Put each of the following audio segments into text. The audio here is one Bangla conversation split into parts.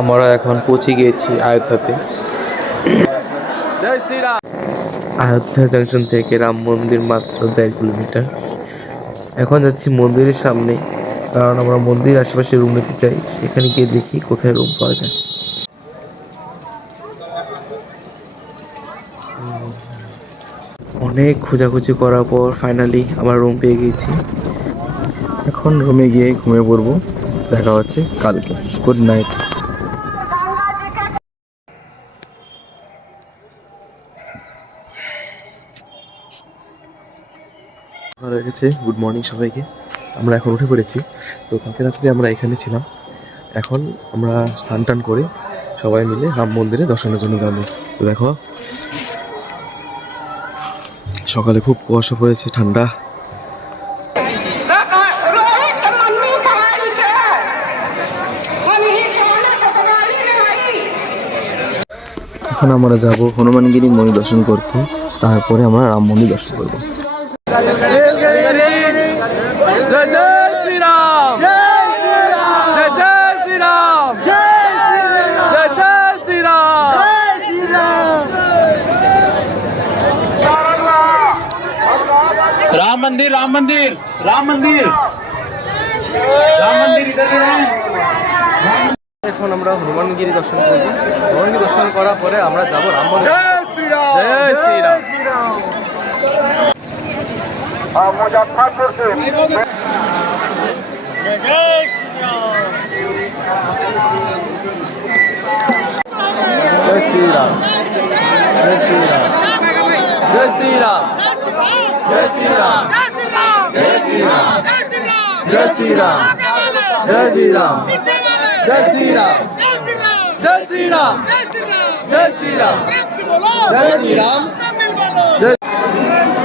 আমরা এখন পৌঁছে গিয়েছি আয়োধ্যাতে। আয়োধ্যা জাংশন থেকে রাম মন্দির মাত্র দেড় কিলোমিটার। এখন যাচ্ছি মন্দিরের সামনে কারণ আমরা মন্দির আশেপাশে রুম নিতে চাই। সেখানে গিয়ে দেখি কোথায় রুম পাওয়া যায়। অনেক খোঁজাখুঁজি করার পর ফাইনালি আমার রুম পেয়ে গিয়েছি। এখন রুমে গিয়ে ঘুমিয়ে পড়ব। দেখা হচ্ছে কালকে। গুড নাইট আপনাদের কাছে গুড মর্নিং সবাইকে। আমরা এখন উঠে পড়েছি। তো কালকে রাত্রে আমরা এখানে ছিলাম। এখন আমরা স্নান টান করে সবাই মিলে রাম মন্দিরে দর্শনের জন্য যাব। তো দেখো, সকালে খুব কুয়াশা পড়েছে, ঠান্ডা। এখন আমরা যাব হনুমানগিরি মন্দির দর্শন করতে। তারপরে আমরা রাম মন্দির দর্শন করব। জয় জয় শ্রীরাম জয় জয় শ্রীরাম জয় জয় শ্রীরাম राम मंदिर राम मंदिर राम मंदिर राम मंदिर इधर ही है এখন আমরা হনুমানগিরি দর্শন করব হনুমানগিরি দর্শন করার পরে আমরা যাব রাম মন্দির জয় শ্রীরাম জয় শ্রীরাম मुजफ्फरपुर से जय श्री राम जय श्री राम जय श्री राम जय श्री राम जय श्री राम जय श्री राम जय श्री राम जय श्री राम जय श्री राम जय श्री राम जय श्री राम जय श्री राम जय श्री राम जय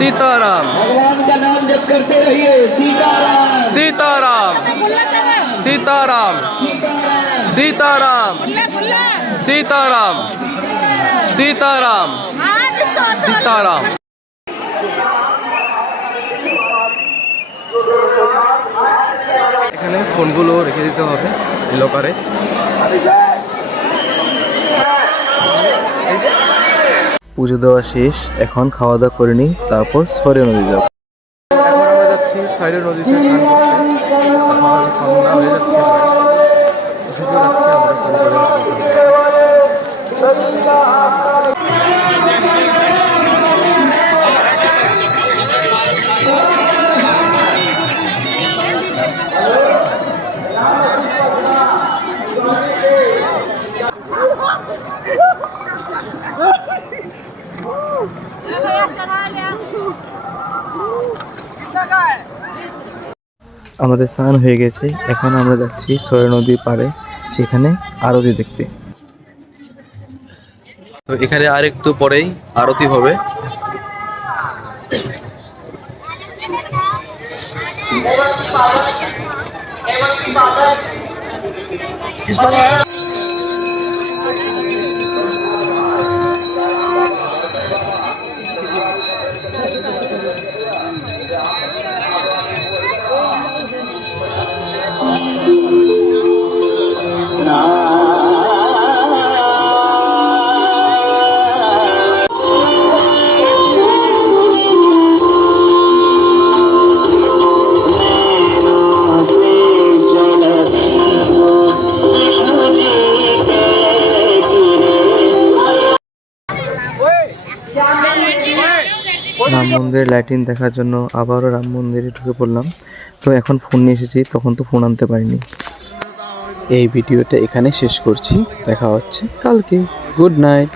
सीताराम सीताराम सीताराम सीताराम सीताराम सीताराम सीताराम এখানে ফোনগুলো রেখে দিতে হবে লকারে পুজো দেওয়া শেষ, এখন খাওয়া দাওয়া করে নিই, তারপর সরে নদী যাব। এখন আমরা যাচ্ছি সাইডে নদীতে স্নান করতে। সন্ধ্যা হয়ে যাচ্ছে। আমাদের স্নান হয়ে গেছে। এখন আমরা যাচ্ছি সরে নদীর পাড়ে, সেখানে আরতি দেখতে। তো এখানে আরেকটু পরেই আরতি হবে। রাম মন্দিরের লাইটিং দেখার জন্য আবারও রাম মন্দিরে ঢুকে পড়লাম। তো এখন ফোন নিয়ে এসেছি, তখন তো ফোন আনতে পারিনি। এই ভিডিওটা এখানে শেষ করছি। দেখা হচ্ছে কালকে। Good night